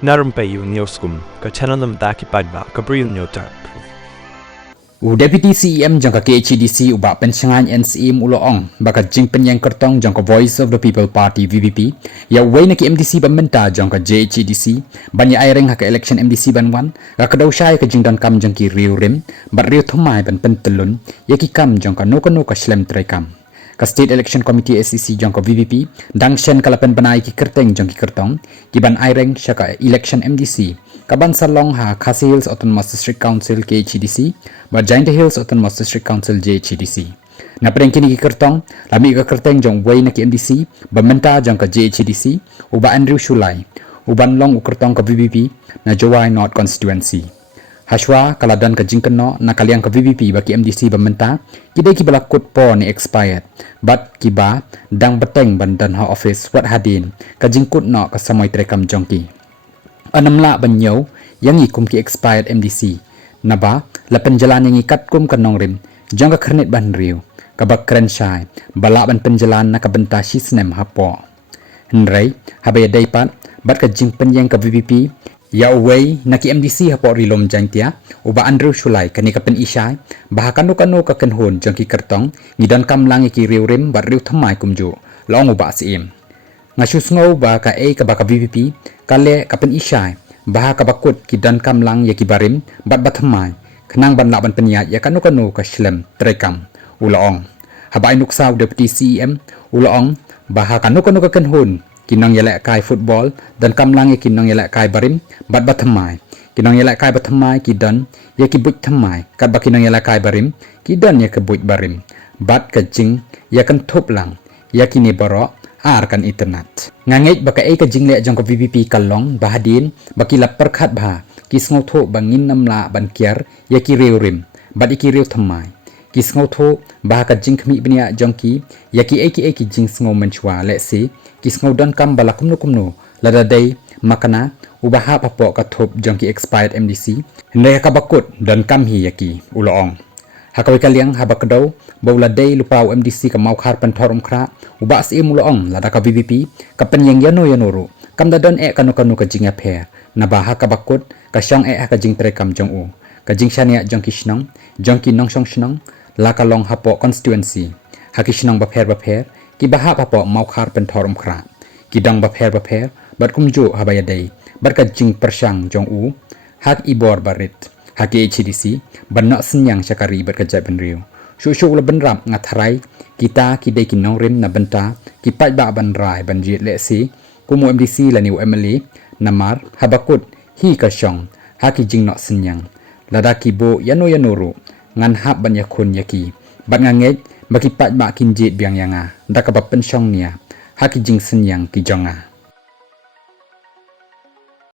Na Rympei U Hynñiewtrep paidbah Bri U Hynñiewtrep. Deputy Syiem jong ka KHDC uba pensengan Syiem uloong baka jing penyang kyrtong jong ka Voice of the People Party VPP ya uwei na ki MDC bamenta jong ka JHDC banya airing ha ka election MDC banwan ka kadaw syai ka jing dan kam jong ki riew bat riew thumai ban pentelun ya ki kam jong ka no ka slem trai kam ka State Election Committee SEC jong ka VPP dangshen kalapen banai ki kyrteng jong ki kyrtong ki ban airing sya ka election MDC kaban salong ha Khasi Hills Autonomous District Council KHDC ba Giant Hills Autonomous District Council JHDC na preng kini ki kyrtong lami ka kyrteng jong uwei na ki MDC bamenta jong ka JHDC uba Andrew Shulai uban long u kyrtong ka VPP na Jowai North Constituency Hashwa kaladan ka jingkeno na kaliang ka VPP baki MDC bamenta kidai ki balakut po ni expired but kiba dang beteng bandan ha office wat hadin ka jingkut no ka samoy trekam jongki anamla banyaw yang ikum ki expired MDC naba la penjalan yang ikat kum kanong rim jong ka kernit ban riew ka bak krenshai bala ban penjalan na ka benta Syiem hapo hynrei habaya daipat bat ka jing penyang ka VPP ya uwei na ki MDC hapo rilom jantia uba Andrew Shulai kani ka pen isai bahkan kano ka kenhon jong ki kyrtong ngidan kamlang ki riew rim bat riew thamai kumju long uba Syiem ngasusngau ba ka ka baka VPP kale ka pen isai bah ka bakut ki dan kamlang ya ki barim bat bathamai kenang ban laban penyat ya kano ka slem trekam ulaong habai nuksaw deputy CEM ulaong bah kano ka kenhon kinang yelek kai football dan kamlang ya kinang yelek kai barim bat bathamai kinang yelek kai bathamai ki dan ya ki buj thamai kat ba kinang yelek kai barim ki dan ya ke buj barim bat ka jing ya kan thop lang ya kini baroh ar kan internet ngangej baka ka jing le jong ka VPP kalong bahadin baki la perkhat bha kisngau tho bangin namla ban kiar ya ki riew rim bat ki riew thamai kisngau tho bah ka jing khmi bnia jongki ya ki jing sngo menchwa le se kisngau dan kam bala kumno lada dei makana ubaha papo ka thop jongki expired MDC hynrei ka bakut dan kam hi yaki uloong hakawi kaliang habakdaw bawla day lupaw MDC ka maukhar panthor umkhra uba Syiem uloong lada ka VPP ka penyang yanoro kamdadan kano ka jing apher na baha ka bakut ka syong ka jing trekam jong u ka jing shania jong kishnong jong ki nong shong shnong la ka long hapo constituency hakishnong bapher ki baha papo maukhar panthor umkhra ki dang bapher bat kumju habaya day bat ka jing persyang jong u hak ibor barit haki HDC bannak senyang syakari berkejap ban riew syuk la benrap ngatharai kita kidai kinong rim nabynta ki paidbah ban rai ban jit le si kumu MDC la niu MLA namar habakut hi ka syong haki jing nok senyang lada ki bo yanoro ngan hab ban yakun yaki bat ngangej baki paidbah kinjit biang yanga da ka ba pensyong nia haki jing senyang ki jonga